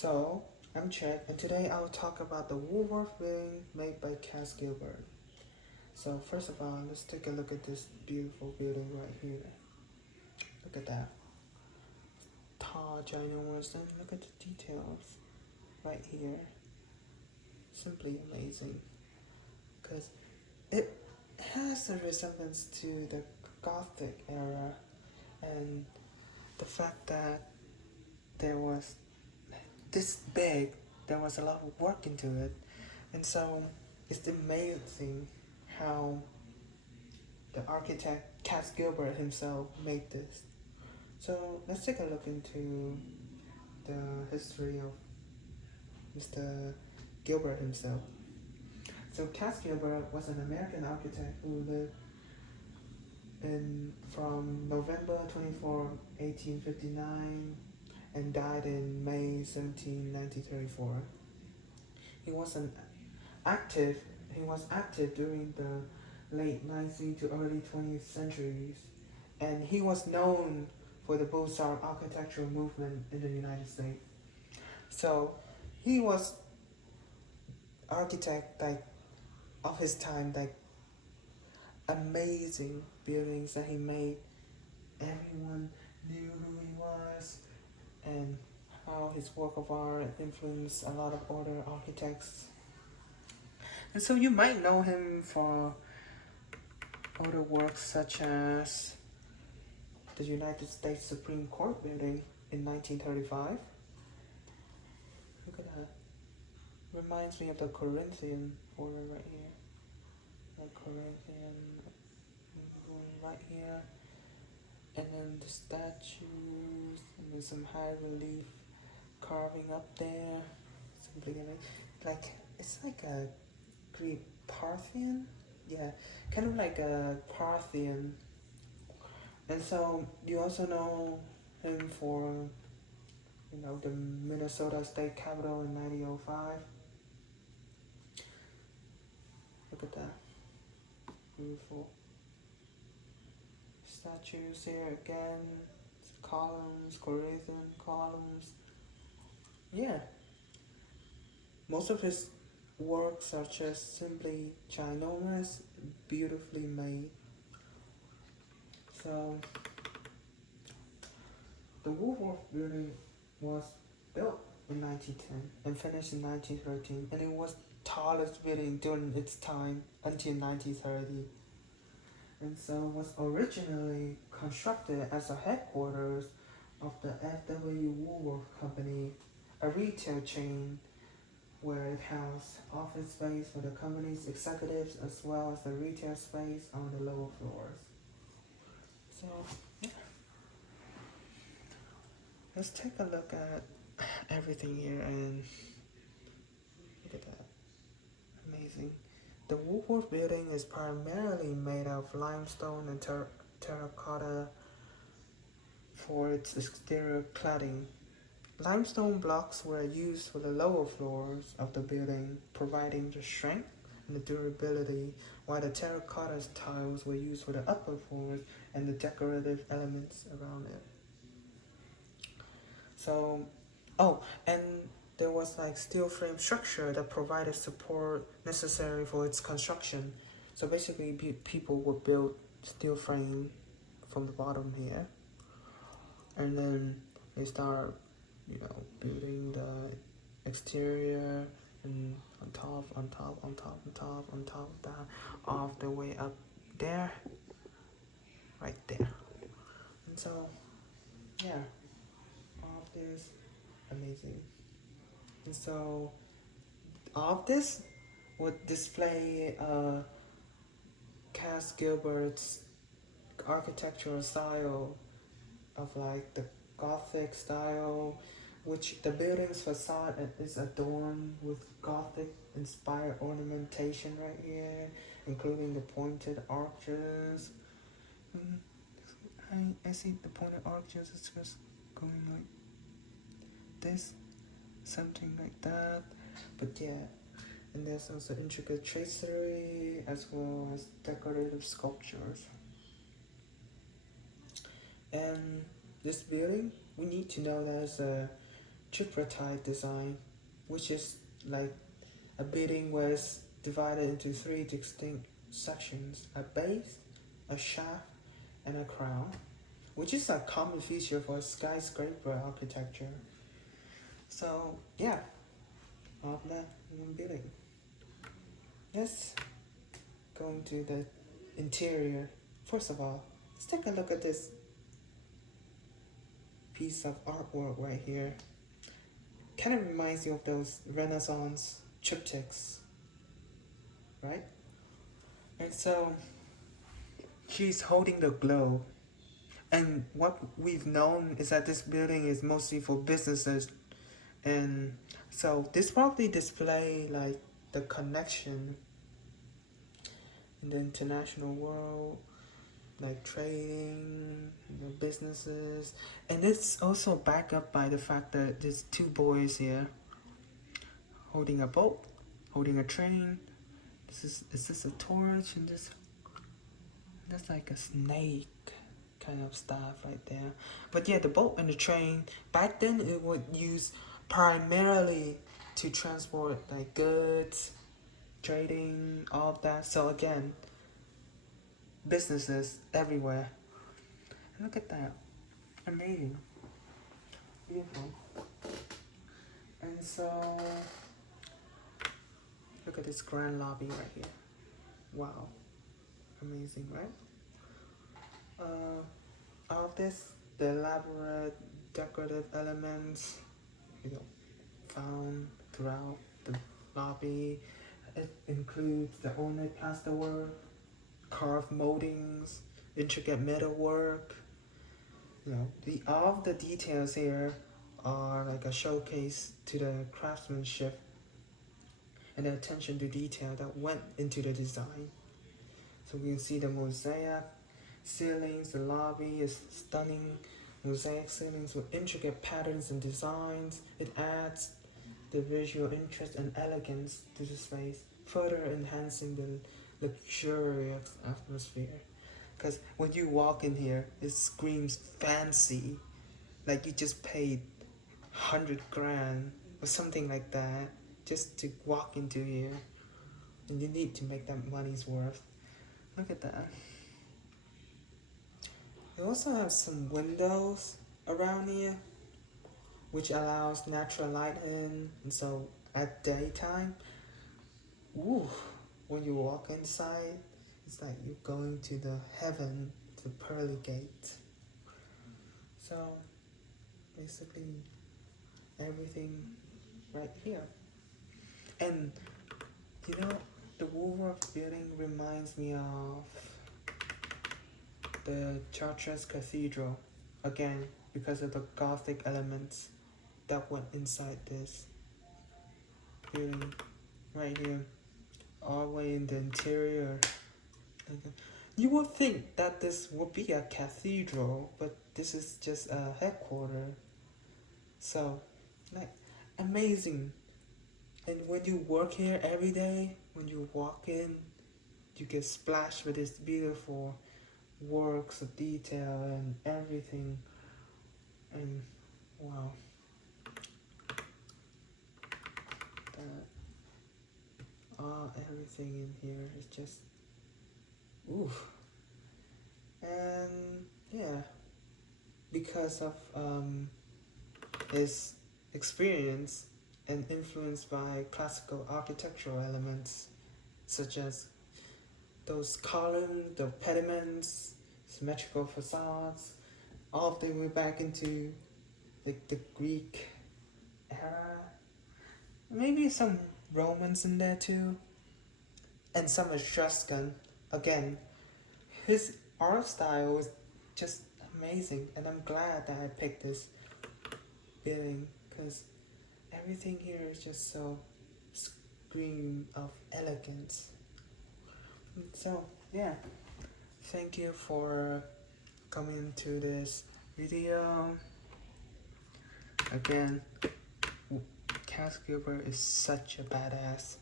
So, I'm Chet, and today I'll talk about the Woolworth building made by Cass Gilbert. So, first of all, let's take a look at this beautiful building right here. Look at that. Tall, ginormous, and look at the details right here. Simply amazing. Because it has a resemblance to the Gothic era, and the fact that there was this big, there was a lot of work into it. And so it's amazing how the architect Cass Gilbert himself made this. So let's take a look into the history of Mr. Gilbert himself. So Cass Gilbert was an American architect who lived from November 24, 1859 and died in May 17, 1934. He was an active he was active during the late 19th to early 20th centuries, and he was known for the Beaux-Arts architectural movement in the United States. So he was architect of his time, amazing buildings that he made. Everyone knew who he was and how his work of art influenced a lot of other architects. And so you might know him for other works such as the United States Supreme Court building in 1935. Look at that. Reminds me of the Corinthian order right here. The Corinthian right here. And then the statues, and then some high relief carving up there. Simply like, it's like a Greek Parthian? Yeah, kind of like a Parthian. And so you also know him for, the Minnesota State Capitol in 1905. Look at that. Beautiful. Statues here again. Columns, Corinthian columns. Yeah. Most of his works are just simply ginormous, beautifully made. So, the Woolworth building was built in 1910 and finished in 1913, and it was the tallest building during its time until 1930. And so it was originally constructed as a headquarters of the F.W. Woolworth Company, a retail chain where it housed office space for the company's executives as well as the retail space on the lower floors. So, yeah. Let's take a look at everything here and look at that. Amazing. The Woolworth building is primarily made of limestone and terracotta for its exterior cladding. Limestone blocks were used for the lower floors of the building, providing the strength and the durability, while the terracotta tiles were used for the upper floors and the decorative elements around it. So, and there was steel frame structure that provided support necessary for its construction. So basically, people would build steel frame from the bottom here, and then they start building the exterior and on top, down, all the way up there, right there. And so, yeah, all of this, amazing. And so, all of this would display Cass Gilbert's architectural style of the Gothic style, which the building's facade is adorned with Gothic-inspired ornamentation right here, including the pointed arches. I see the pointed arches, it's just going like this, something like that. But yeah, and there's also intricate tracery as well as decorative sculptures. And this building, we need to know that it's a tripartite design, which is like a building was divided into three distinct sections: a base, a shaft, and a crown, which is a common feature for skyscraper architecture. So yeah, of that one building. Let's go into the interior. First of all, let's take a look at this piece of artwork right here. Kind of reminds you of those Renaissance triptychs, right? And so she's holding the globe. And what we've known is that this building is mostly for businesses. And so this probably display like the connection in the international world, like trading, businesses. And it's also backed up by the fact that there's two boys here holding a boat, holding a train. Is this a torch? And that's like a snake kind of stuff right there. But yeah, the boat and the train, back then it would use primarily to transport like goods, trading, all of that. So again, businesses everywhere. And look at that. Amazing. Beautiful. And so look at this grand lobby right here. Wow. Amazing, right? All of this, the elaborate decorative elements, found throughout the lobby. It includes the ornate plasterwork, carved moldings, intricate metalwork. All of the details here are like a showcase to the craftsmanship and the attention to detail that went into the design. So we can see the mosaic ceilings. The lobby is stunning mosaic ceilings with intricate patterns and designs. It adds the visual interest and elegance to the space, further enhancing the luxurious atmosphere. Because when you walk in here, it screams fancy, like you just paid 100 grand or something like that just to walk into here, and you need to make that money's worth. Look at that. We also have some windows around here, which allows natural light in, and so at daytime, when you walk inside, it's like you're going to the heaven, the pearly gate. So basically everything right here. And the Woolworth building reminds me of the Chartres Cathedral, again because of the Gothic elements that went inside this building right here, all the way in the interior. You would think that this would be a cathedral, but this is just a headquarters. So, like, amazing. And when you work here every day, when you walk in, you get splashed with this beautiful works of detail and everything. And wow, everything in here is just And yeah, because of his experience and influenced by classical architectural elements such as those columns, the pediments, symmetrical facades, all of them were back into the Greek era. Maybe some Romans in there too, and some Etruscan. Again, his art style is just amazing, and I'm glad that I picked this building because everything here is just so scream of elegance. So yeah, thank you for coming to this video. Again, Cass Gilbert is such a badass.